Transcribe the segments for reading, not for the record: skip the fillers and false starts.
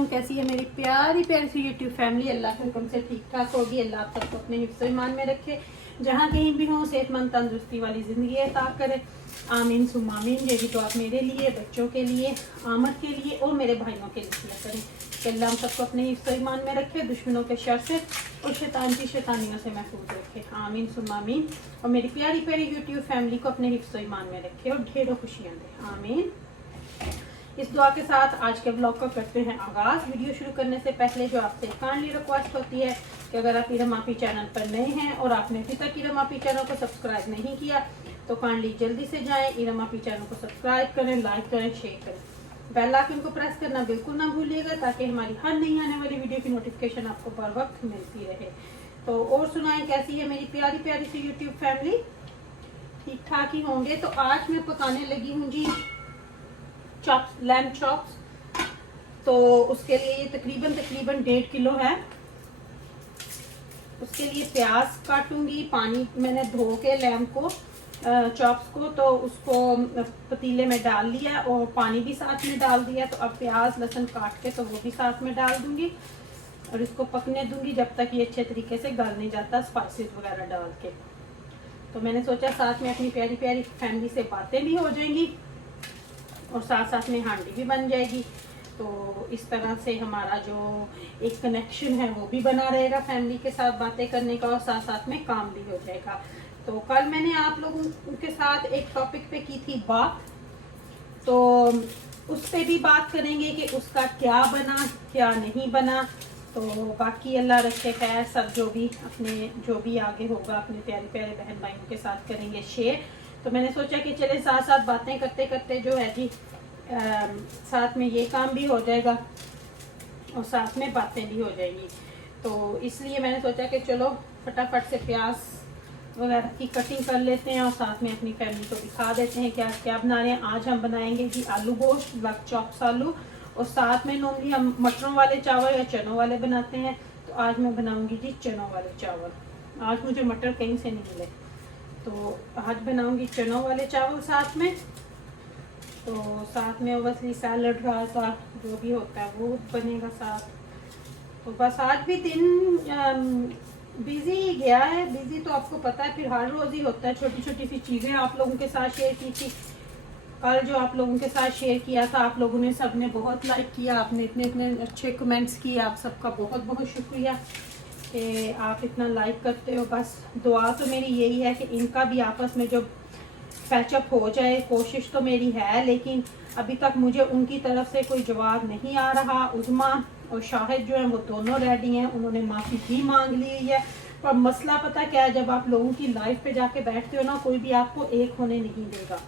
अलैकुम। कैसी है मेरी प्यारी प्यारी सी यूट्यूब फैमिली। अल्लाह के हुक्म से ठीक ठाक होगी। अल्लाह आप सबको अपने हिफ्ज़ ईमान में रखे, जहाँ कहीं भी हों सेहतमंद तंदुरुस्ती वाली ज़िंदगी अता करे। आमीन सुम्मा आमीन। ये भी तो आप मेरे लिए, बच्चों के लिए, आमद के लिए और मेरे भाइयों के लिए करें कि अल्लाह हम सबको अपने हिफ्ज़ ईमान में रखे, दुश्मनों के शर से और शैतान की शैतानियों से महफूज रखे। आमीन सुम्मा आमीन। और मेरी प्यारी प्यारी यूट्यूब फैमिली को अपने हिफ्ज़ ईमान में रखे और ढेरों खुशियाँ दे। आमीन। इस दुआ के साथ आज के ब्लॉग को करते हैं आगाज। वीडियो शुरू करने से पहले जो आपसे काइंडली रिक्वेस्ट होती है कि अगर आप इरम आपी चैनल पर नए हैं और आपने अभी तक इरम आपी चैनल को सब्सक्राइब नहीं किया तो काइंडली जल्दी से जाएं, इरम आपी चैनल को सब्सक्राइब करें, लाइक करें, शेयर करें, बेल आइकन को प्रेस करना बिल्कुल ना भूलिएगा ताकि हमारी हर नई आने वाली वीडियो की नोटिफिकेशन आपको बर वक्त मिलती रहे। तो और सुनाएं, कैसी है मेरी प्यारी प्यारी सी यूट्यूब फैमिली? ठीक ठाक ही होंगे। तो आज मैं पकाने लगी हूँ जी चॉप्स, लैम्ब चॉप्स। तो उसके लिए ये तकरीबन 1.5 किलो है। उसके लिए प्याज काटूंगी। पानी मैंने धो के लैम्ब को, चॉप्स को, तो उसको पतीले में डाल लिया और पानी भी साथ में डाल दिया। तो अब प्याज लहसुन काट के तो वो भी साथ में डाल दूंगी और इसको पकने दूंगी जब तक ये अच्छे तरीके से गल नहीं जाता स्पाइसेस वगैरह डाल के। तो मैंने सोचा साथ में अपनी प्यारी प्यारी फैमिली से बातें भी हो जाएंगी और साथ साथ में हांडी भी बन जाएगी। तो इस तरह से हमारा जो एक कनेक्शन है वो भी बना रहेगा फैमिली के साथ बातें करने का और साथ साथ में काम भी हो जाएगा। तो कल मैंने आप लोगों के साथ एक टॉपिक पे की थी बात, तो उस पर भी बात करेंगे कि उसका क्या बना क्या नहीं बना। तो बाकी अल्लाह रखे खैर, सब जो भी आगे होगा अपने प्यारे प्यारे बहन भाइयों के साथ करेंगे शेयर। तो मैंने सोचा कि चले साथ साथ बातें करते करते जो है जी साथ में ये काम भी हो जाएगा और साथ में बातें भी हो जाएंगी। तो इसलिए मैंने सोचा कि चलो फटाफट से प्याज वगैरह की कटिंग कर लेते हैं और साथ में अपनी फैमिली को दिखा देते हैं क्या क्या बना रहे हैं। आज हम बनाएंगे जी आलू गोश्त, लग चॉप्स आलू, और साथ में नॉर्मली हम मटरों वाले चावल या चनों वाले बनाते हैं। तो आज मैं बनाऊंगी जी चनों वाले चावल। आज मुझे मटर कहीं से नहीं मिले तो आज बनाऊंगी चनों वाले चावल साथ में। तो साथ में ओवसली सैलड, रायता जो भी होता है वो बनेगा साथ। तो बस आज भी दिन बिजी गया है। बिजी तो आपको पता है फिर हर रोज़ ही होता है। छोटी छोटी सी चीज़ें आप लोगों के साथ शेयर की थी कल, जो आप लोगों के साथ शेयर किया था, आप लोगों ने सबने बहुत लाइक किया, आपने इतने इतने अच्छे कमेंट्स किए। आप सबका बहुत बहुत शुक्रिया कि आप इतना लाइक करते हो। बस दुआ तो मेरी यही है कि इनका भी आपस में जो पैचअप हो जाए, कोशिश तो मेरी है, लेकिन अभी तक मुझे उनकी तरफ से कोई जवाब नहीं आ रहा। उज़मा और शाहिद जो हैं वो दोनों रेडी हैं, उन्होंने माफ़ी भी मांग ली है। पर मसला पता क्या है, जब आप लोगों की लाइफ पे जाके बैठते हो ना, कोई भी आपको एक होने नहीं देगा।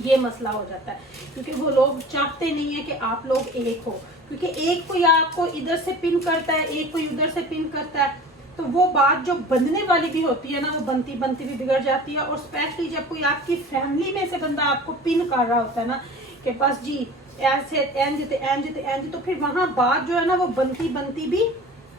ये मसला हो जाता है क्योंकि वो लोग चाहते नहीं है कि आप लोग एक हो, क्योंकि एक कोई आपको इधर से पिन करता है, एक कोई उधर से पिन करता है, तो वो बात जो बनने वाली भी होती है ना, वो बनती बनती भी बिगड़ जाती है। और स्पेशली जब कोई आपकी फैमिली में से बंदा आपको पिन कर रहा होता है ना कि बस जी ऐसे एंज, तो फिर वहां बात जो है ना वो बनती बनती भी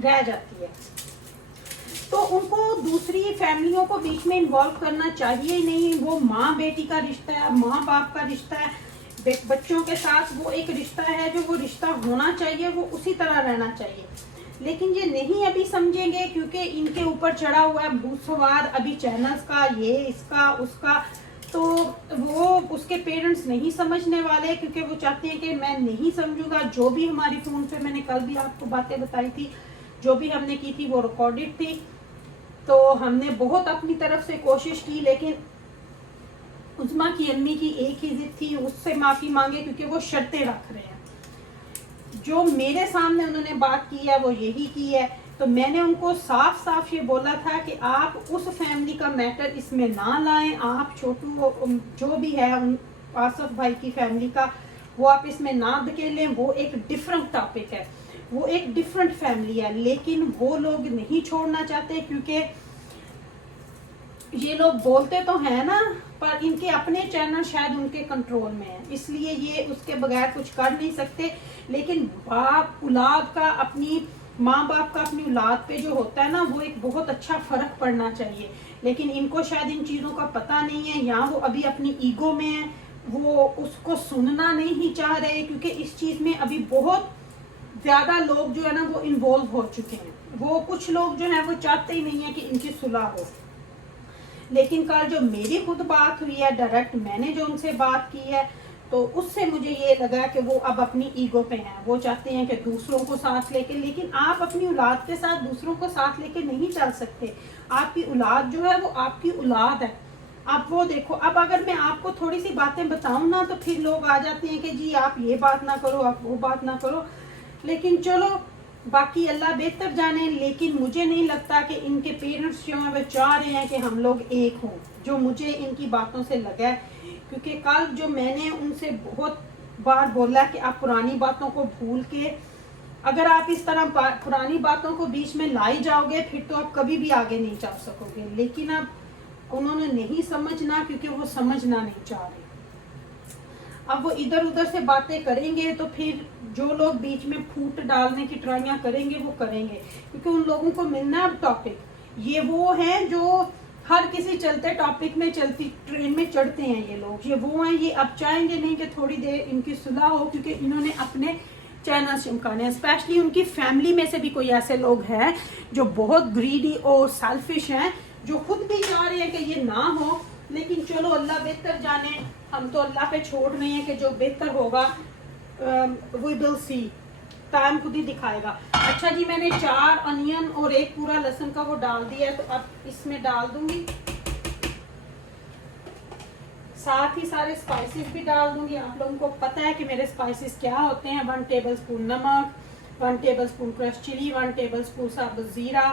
रह जाती है। तो उनको दूसरी फैमिलियों को बीच में इन्वॉल्व करना चाहिए ही नहीं। वो माँ बेटी का रिश्ता है, माँ बाप का रिश्ता है, बच्चों के साथ वो एक रिश्ता है जो वो रिश्ता होना चाहिए, वो उसी तरह रहना चाहिए। लेकिन ये नहीं अभी समझेंगे क्योंकि इनके ऊपर चढ़ा हुआ है भूत सवार अभी चैनल्स का, ये इसका उसका। तो वो उसके पेरेंट्स नहीं समझने वाले क्योंकि वो चाहते हैं कि मैं नहीं समझूंगा। जो भी हमारी फ़ोन पे मैंने कल भी आपको बातें बताई थी, जो भी हमने की थी वो रिकॉर्डेड थी। तो हमने बहुत अपनी तरफ से कोशिश की, लेकिन उज़मा की अम्मी की एक ही जिद थी, उससे माफ़ी मांगे क्योंकि वो शर्तें रख रहे हैं। जो मेरे सामने उन्होंने बात की है वो यही की है। तो मैंने उनको साफ साफ ये बोला था कि आप उस फैमिली का मैटर इसमें ना लाएं। आप छोटू जो भी है आसफ भाई की फैमिली का वो आप इसमें ना धकेलें। वो एक डिफरेंट टॉपिक है, वो एक डिफरेंट फैमिली है, लेकिन वो लोग नहीं छोड़ना चाहते क्योंकि ये लोग बोलते तो हैं ना, पर इनके अपने चैनल शायद उनके कंट्रोल में है, इसलिए ये उसके बगैर कुछ कर नहीं सकते। लेकिन बाप औलाद का, अपनी माँ बाप का अपनी औलाद पे जो होता है ना, वो एक बहुत अच्छा फर्क पड़ना चाहिए। लेकिन इनको शायद इन चीज़ों का पता नहीं है, या वो अभी अपनी ईगो में है, वो उसको सुनना नहीं चाह रहे क्योंकि इस चीज़ में अभी बहुत ज़्यादा लोग जो है ना वो इन्वॉल्व हो चुके हैं। वो कुछ लोग जो हैं वो चाहते ही नहीं है कि इनकी सुलह हो। लेकिन कल जो मेरी खुद बात हुई है डायरेक्ट, मैंने जो उनसे बात की है, तो उससे मुझे ये लगा कि वो अब अपनी ईगो पे हैं। वो चाहते हैं कि दूसरों को साथ लेके, लेकिन आप अपनी औलाद के साथ दूसरों को साथ लेके नहीं चल सकते। आपकी औलाद जो है वो आपकी औलाद है। आप वो देखो, अब अगर मैं आपको थोड़ी सी बातें बताऊं ना तो फिर लोग आ जाते हैं कि जी आप ये बात ना करो, आप वो बात ना करो। लेकिन चलो बाकी अल्लाह बेहतर जाने। लेकिन मुझे नहीं लगता कि इनके पेरेंट्स जो हैं वो चाह रहे हैं कि हम लोग एक हों, जो मुझे इनकी बातों से लगा है। क्योंकि कल जो मैंने उनसे बहुत बार बोला कि आप पुरानी बातों को भूल के, अगर आप इस तरह पुरानी बातों को बीच में लाई जाओगे फिर तो आप कभी भी आगे नहीं जा सकोगे। लेकिन अब उन्होंने नहीं समझना, क्योंकि वो समझना नहीं चाह रहे। अब वो इधर उधर से बातें करेंगे तो फिर जो लोग बीच में फूट डालने की ट्राइयां करेंगे वो करेंगे, क्योंकि उन लोगों को मिलना है टॉपिक। ये वो हैं जो हर किसी चलते टॉपिक में चलती ट्रेन में चढ़ते हैं। ये लोग ये वो हैं, ये अब चाहेंगे नहीं कि थोड़ी देर इनकी सुलह हो, क्योंकि इन्होंने अपने चैनल चमकाने हैं। स्पेशली उनकी फैमिली में से भी कोई ऐसे लोग हैं जो बहुत ग्रीडी और सेल्फिश हैं, जो खुद भी चाह रहे हैं कि ये ना हो। लेकिन चलो अल्लाह बेहतर जाने, हम तो अल्लाह पे छोड़ रहे हैं कि जो बेहतर होगा वी विल सी, टाइम खुद ही दिखाएगा। अच्छा जी, मैंने 4 अनियन और 1 पूरा लहसुन का वो डाल दिया है, तो अब इसमें डाल दूंगी, साथ ही सारे स्पाइसेस भी डाल दूंगी। आप लोगों को पता है कि मेरे स्पाइसेस क्या होते हैं। 1 टेबलस्पून नमक, 1 टेबलस्पून क्रश चिली, 1 टेबलस्पून साबुत जीरा,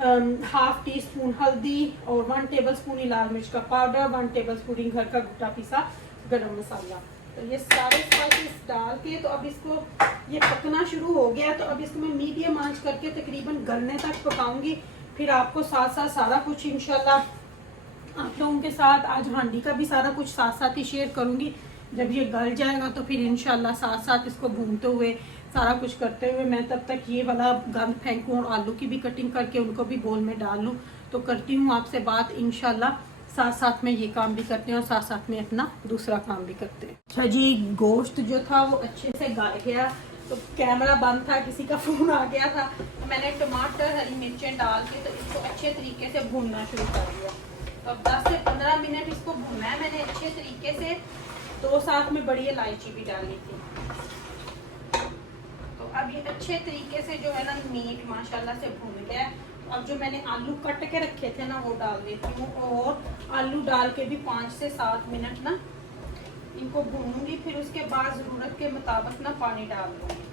1/2 टीस्पून हल्दी और 1 टेबलस्पून ही लाल मिर्च का पाउडर, 1 टेबलस्पून घर का घुटा पिसा गरम मसाला। तो ये सारे स्पाइसेस डाल के तो अब इसको, ये पकना शुरू हो गया, तो अब इसको मैं मीडियम आंच करके तकरीबन गलने तक पकाऊंगी। फिर आपको साथ साथ सारा कुछ इंशाल्लाह आप लोगों के साथ आज हांडी का भी सारा कुछ साथ साथ ही शेयर करूंगी। जब ये गल जाएगा तो फिर इंशाल्लाह साथ साथ इसको भूनते हुए सारा कुछ करते हुए मैं तब तक ये वाला गंद फेंकूँ और आलू की भी कटिंग करके उनको भी बोल में डाल लूँ। तो करती हूँ आपसे बात इंशाल्लाह, साथ साथ में ये काम भी करते हैं और साथ साथ में अपना दूसरा काम भी करते हैं। अच्छा जी, गोश्त जो था वो अच्छे से गल गया, तो कैमरा बंद था, किसी का फ़ोन आ गया था। तो मैंने टमाटर हरी मिर्चें डाल के तो इसको अच्छे तरीके से भूनना शुरू कर दिया। तो अब 10 से 15 मिनट इसको भूनना है मैंने अच्छे तरीके से। तो साथ में बड़ी इलायची भी डाली थी। तो अब ये अच्छे तरीके से जो है ना मीट माशाल्लाह से भून गया। अब जो मैंने आलू कट के रखे थे ना वो डाल देती हूँ, और आलू डाल के भी 5 से 7 मिनट ना इनको भूनूंगी। फिर उसके बाद ज़रूरत के मुताबिक ना पानी डाल दूँगी।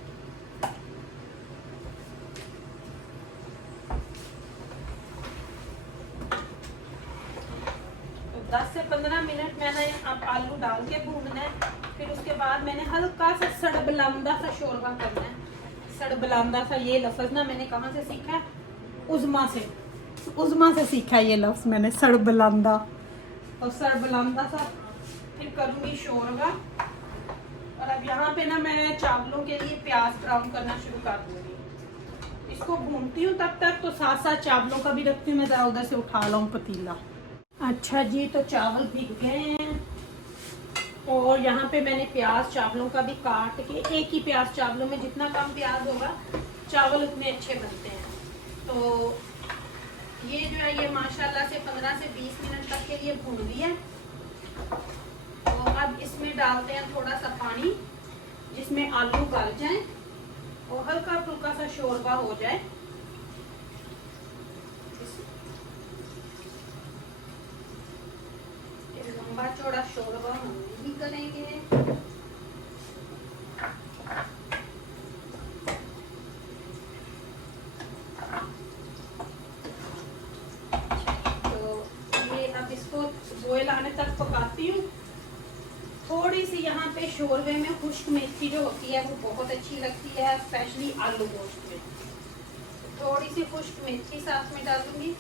तो 10 से 15 मिनट मैंने अब आलू डाल के भूनना है। फिर उसके बाद मैंने हल्का सा सड़बलांदा सा शोरबा करना है। सड़बलांदा सा ये लफ्ज़ ना मैंने कहाँ से सीखा है? उज़मा से सीखा ये लफ्ज़ मैंने, सड़बलांदा। और सड़बलांदा सा फिर करूँगी शोरबा। और अब यहाँ पे ना मैं चावलों के लिए प्याज ब्राउन करना शुरू कर दूँगी। इसको भूनती हूँ तब तक, तो साथ साथ चावलों का भी रखती हूँ। मैं ज़रा उधर से उठा लाऊँ पतीला। अच्छा जी, तो चावल भीग गए हैं और यहाँ पे मैंने प्याज चावलों का भी काट के, एक ही प्याज चावलों में जितना कम प्याज होगा चावल उतने अच्छे बनते हैं। तो ये जो है ये माशाल्लाह से 15 से 20 मिनट तक के लिए भून लिया। तो अब इसमें डालते हैं थोड़ा सा पानी, जिसमें आलू गल जाए और हल्का फुल्का सा शोरबा हो जाए। लंबा चौड़ा शोरबा हम भी करेंगे। बॉयल आने तक पकाती हूँ। थोड़ी सी यहाँ पे शोरबे में खुश्क मेथी जो होती है वो बहुत अच्छी लगती है, स्पेशली आलू गोश्त में। थोड़ी सी खुश्क मेथी साथ में डालूंगी।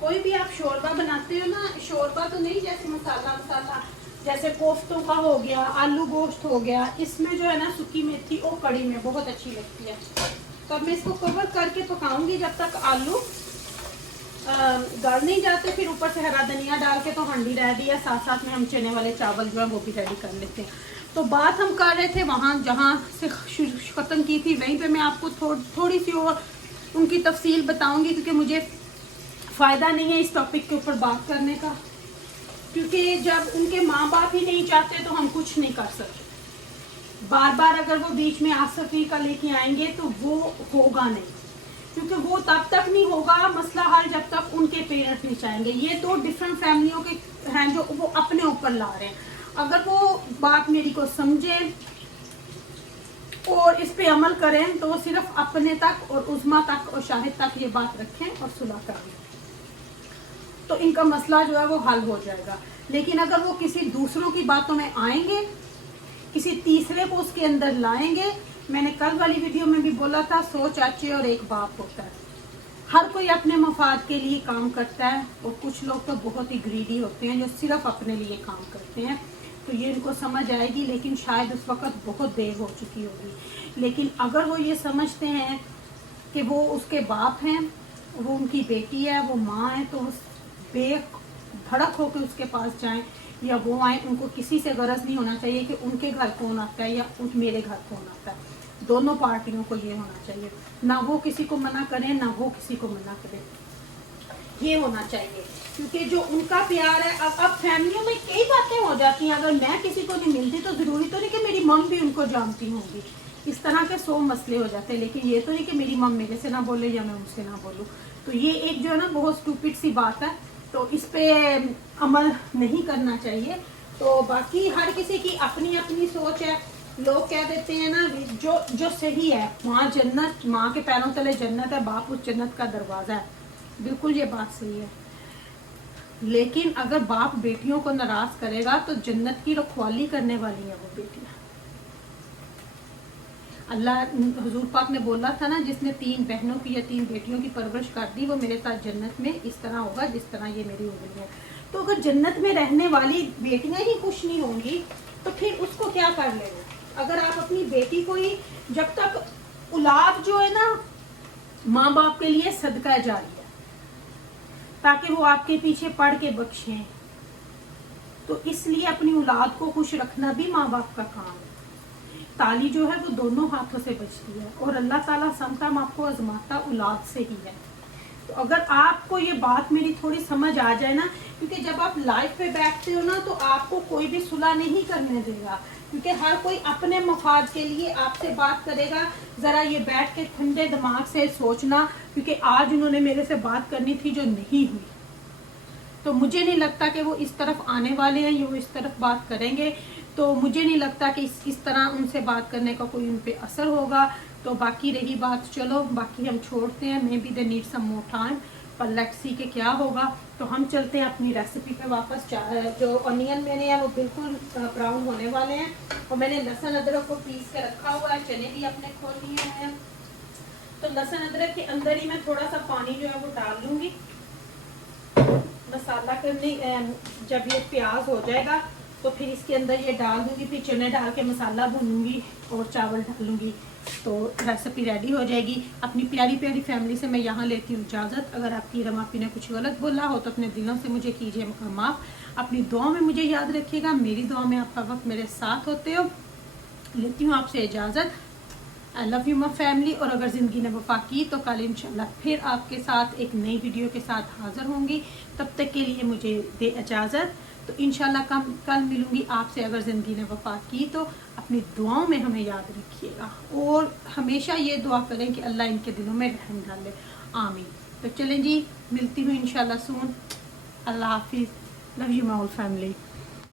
कोई भी आप शोरबा बनाते हो ना, शोरबा तो नहीं जैसे मसाला जैसे कोफ्तों का हो गया, आलू गोश्त हो गया, इसमें जो है ना सूखी मेथी और कड़ी में बहुत अच्छी लगती है। तो अब मैं इसको कवर करके पकाऊंगी जब तक आलू गल नहीं जाते। फिर ऊपर से हरा धनिया डाल के तो हांडी रेडी है। साथ साथ में हम चने वाले चावल जो है वो भी रेडी कर लेते हैं। तो बात हम कर रहे थे वहाँ जहाँ से ख़त्म की थी, वहीं पे मैं आपको थोड़ी सी और उनकी तफसील बताऊंगी, क्योंकि मुझे फ़ायदा नहीं है इस टॉपिक के ऊपर बात करने का, क्योंकि जब उनके माँ बाप ही नहीं चाहते तो हम कुछ नहीं कर सकते। बार बार अगर वो बीच में आसफ़ी का लेके आएंगे तो वो होगा नहीं, क्योंकि वो तब तक नहीं होगा मसला हल जब तक उनके पेरेंट्स नहीं चाहेंगे। ये दो डिफरेंट फैमिलियों के हैं जो वो अपने ऊपर ला रहे हैं। अगर वो बात मेरी को समझें और इस पे अमल करें तो वो सिर्फ अपने तक और उस्मा तक और शाहिद तक ये बात रखें और सुलह करें, तो इनका मसला जो है वो हल हो जाएगा। लेकिन अगर वो किसी दूसरों की बातों में आएंगे, किसी तीसरे को उसके अंदर लाएंगे, मैंने कल वाली वीडियो में भी बोला था 100 चाचे और एक बाप होता है। हर कोई अपने मफाद के लिए काम करता है और कुछ लोग तो बहुत ही ग्रीडी होते हैं जो सिर्फ अपने लिए काम करते हैं, तो ये इनको समझ आएगी, लेकिन शायद उस वक़्त बहुत देर हो चुकी होगी। लेकिन अगर वो ये समझते हैं कि वो उसके बाप हैं, वो उनकी बेटी है, वो माँ है, तो उस बेधड़क होकर उसके पास जाएं या वो आए, उनको किसी से गरज नहीं होना चाहिए कि उनके घर कौन आता है या मेरे घर कौन आता है। दोनों पार्टियों को ये होना चाहिए, ना वो किसी को मना करें ना वो किसी को मना करें, ये होना चाहिए। क्योंकि जो उनका प्यार है, अब फैमिलियों में कई बातें हो जाती हैं। अगर मैं किसी को नहीं मिलती तो ज़रूरी तो नहीं कि मेरी मम भी उनको जानती होंगी। इस तरह के 100 मसले हो जाते हैं। लेकिन ये तो नहीं कि मेरी मम मेरे से ना बोले या मैं उनसे ना बोलूँ। तो ये एक जो है ना बहुत स्टूपिड सी बात है, तो इस पे अमल नहीं करना चाहिए। तो बाकी हर किसी की अपनी अपनी सोच है। लोग कह देते हैं ना जो सही है, माँ जन्नत, माँ के पैरों तले जन्नत है, बाप उस जन्नत का दरवाज़ा है। बिल्कुल ये बात सही है। लेकिन अगर बाप बेटियों को नाराज करेगा तो जन्नत की रखवाली करने वाली है वो बेटियां। अल्लाह हुजूर पाक ने बोला था ना, जिसने 3 बहनों की या 3 बेटियों की परवरिश कर दी वो मेरे साथ जन्नत में इस तरह होगा जिस तरह ये मेरी उंगली है। तो अगर जन्नत में रहने वाली बेटियां ही खुश नहीं होंगी तो फिर उसको क्या कर लेना। अगर आप अपनी बेटी को ही, जब तक औलाद जो है ना माँ बाप के लिए सदका जारी है, ताकि वो आपके पीछे पढ़ के बख्शें, तो इसलिए अपनी औलाद को खुश रखना भी माँ बाप का काम है। ताली जो है वो दोनों हाथों से बजती है और अल्लाह ताला समटाइम आपको आजमाता औलाद से ही है। तो अगर आपको ये बात मेरी थोड़ी समझ आ जाए ना, क्योंकि जब आप लाइफ पे बैठते हो ना तो आपको कोई भी सुलह नहीं करने देगा, क्योंकि हर कोई अपने मफाद के लिए आपसे बात करेगा। ज़रा ये बैठ के ठंडे दिमाग से सोचना, क्योंकि आज उन्होंने मेरे से बात करनी थी जो नहीं हुई, तो मुझे नहीं लगता कि वो इस तरफ आने वाले हैं या वो इस तरफ बात करेंगे। तो मुझे नहीं लगता कि इस तरह उनसे बात करने का कोई उन पे असर होगा। तो बाकी रही बात, चलो बाकी हम छोड़ते हैं, may be they need some more time, पर लेट्स सी के क्या होगा। तो हम चलते हैं अपनी रेसिपी पे वापस। जो ऑनियन मैंने है वो बिल्कुल ब्राउन होने वाले हैं और मैंने लहसुन अदरक को पीस के रखा हुआ है, चने भी अपने खोल लिए हैं। तो लहसुन अदरक के अंदर ही मैं थोड़ा सा पानी जो है वो डाल लूँगी। मसाला करने जब ये प्याज हो जाएगा तो फिर इसके अंदर ये डाल दूँगी, फिर चने डाल के मसाला भूनूंगी और चावल डालूँगी, तो रेसिपी रेडी हो जाएगी। अपनी प्यारी प्यारी फैमिली से मैं यहाँ लेती हूँ इजाज़त। अगर आपकी रमापी ने कुछ गलत बोला हो तो अपने दिलों से मुझे कीजिए माफ़। अपनी दुआ में मुझे याद रखिएगा, मेरी दुआ में आप हर वक्त मेरे साथ होते हो। लेती हूँ आपसे इजाज़त। I love you my family. और अगर ज़िंदगी ने वफा की तो कल इंशाल्लाह फिर आपके साथ एक नई वीडियो के साथ हाज़िर होंगी। तब तक के लिए मुझे दे इजाज़त। तो इंशाल्लाह कल मिलूँगी आपसे, अगर ज़िंदगी ने वफा की तो। अपनी दुआओं में हमें याद रखिएगा और हमेशा ये दुआ करें कि अल्लाह इनके दिलों में रहम डाले, आमीन। तो चलें जी, मिलती हूँ इंशाल्लाह सून। अल्लाह हाफिज़। Love you my whole family.